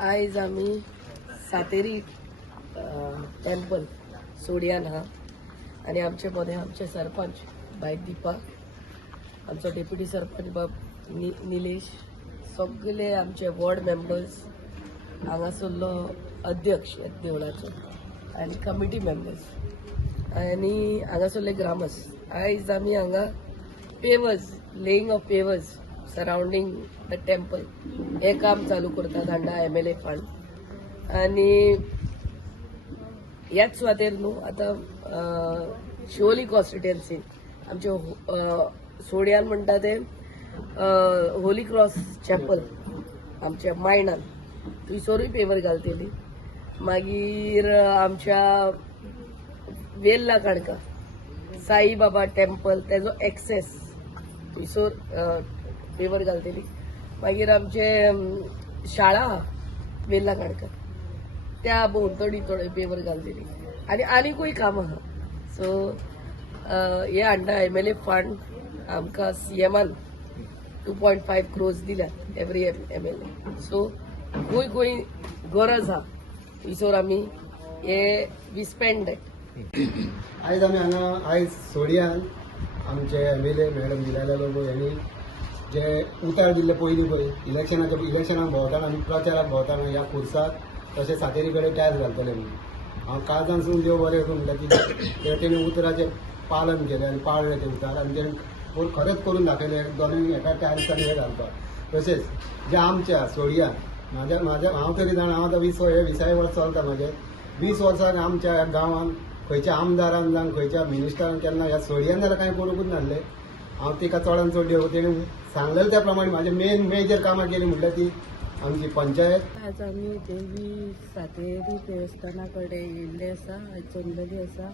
आयज आम्ही सातेरी टेम्पल सोडियान हा आणि आमचे मध्ये आमचे सरपंच बाय दीपा, आमचो डेप्युटी सरपंच बाब निलेश, सगळे आमचे वॉर्ड मेंबर्स, हांगासरलो अध्यक्ष देवळाचो आणि कमिटी मेंबर्स आणि हांगासरले ग्रामस्थ. आयज आम्ही हांगा pavers, laying of pavers surrounding the temple हे काम चालू करतात अंडर MLA फंड. आणि ह्याच सुवातेर न्हू आतां शिवोली कॉन्स्टिट्युएन्सीन आमचे सोडियान म्हणटा ते होली क्रॉस चॅपल आमच्या मायणान थंयसरूय पेवर घालतली. मागीर आमच्या वेल्ला काणका साईबाबा टेम्पल तेजो एक्सेस थंयसर पेवर घालतली. मागीर आमचे शाळा वेल्ला काणका त्या भोंवतणी थोडे पेवर घालतली आणि आनीकूय कामां आहा. सो हे अंडर MLA फंड आमकां CMन 2.5 crores दिल्यात एवरी MLA. सो खंय खंय गरज आहा थंयसर आमी हे वी स्पेंड दॅट. आयज आमी हांगा आयज सोडियान आमचे MLA मॅडम दिलाल्या लोबो यांनी जे उतर दिल्ले पयलीं पळय इलेक्शनाक भोंवताना आनी प्रचाराक भोंवताना ह्या खुर्साक तशें सातेरी कडेन टायल्स घालतले म्हणून हांव काळजानसून देव बरें करूं म्हणटा की तेणें उतराचें पालन केलें आनी पाळ्ळे ते उतर आनी तेणें खरेंच करून दाखयलें दोनूय एका टायल्सांनी हे घालपाक. तशेंच जे आमच्या सोडियान हांव तरी जाण हांव आतां 20 वर्स चलता म्हाजे 20 वर्सांक आमच्या ह्या गांवांत खंयच्या आमदारान जावन खंयच्या मिनिस्टरान केन्ना ह्या सोडियान जाल्यार कांय करूंकूच नासलें. हांव तिका चडान चड देव तेणें सांगलेलें त्या प्रमाणे म्हाजे मेजर कामां केली म्हणल्यार ती आमची पंचायत. आज आमी देवी सातेरी देवस्थाना कडेन येयल्ले आसा, चललेली आसा.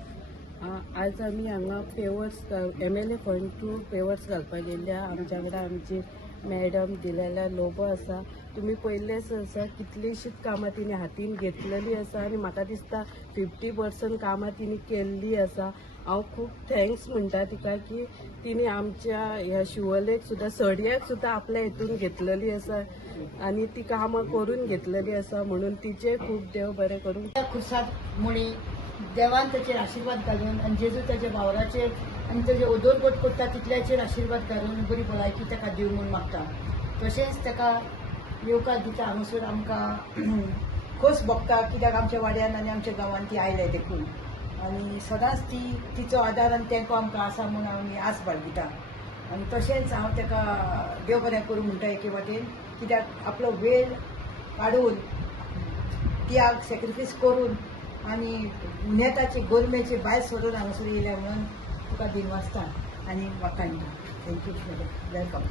आज आमी हांगा पेवर्स MLA फंड टू पेवर्स घालपाक येयल्ले आहा. आमच्या कडेन आमची मॅडम दिलेल्या लोबो आसा. तुमी पयलेच आसा कितलीशीच कामां तिणी हातीन घेतलेली आसा आनी म्हाका दिसता 50% कामां तिणी केल्ली आसा. हांव खूब थँक्स म्हणटा तिका की तिणी आमच्या ह्या शिवोलेक सुद्दां सड्याक सुद्दां आपल्या हितून घेतलेली आसा आनी ती कामां करून घेतलेली आसा. म्हणून तिचे खूब देव बरें करूं. त्या खुर्साक मुणी देवान ताचेर आशिर्वाद घालून आनी जेजू ताच्या वावराचेर आनी ताजे उदरगत करता तितल्याचेर आशिर्वाद घालून बरी भलायकी ताका दिव म्हूण मागता. तशेंच ताका येवकार दिता. हांगासर आमकां खोस भोगता कित्याक आमच्या वाड्यान आनी आमच्या गांवांत ती आयल्या देखून आनी सदांच तिचो आदार आनी तेंको आमकां आसा म्हूण आमी आस बाळगिता. आनी तशेंच हांव ताका देव बरें करूं म्हणटा एके वाटेन कित्याक आपलो वेळ काडून त्याग सॅक्रिफायस करून आनी उनेताचे गोरमेचे भायर सोडून हांगासर येयल्या म्हणून तुका दिनवासता आनी वाखाणटा. Thank you welcome.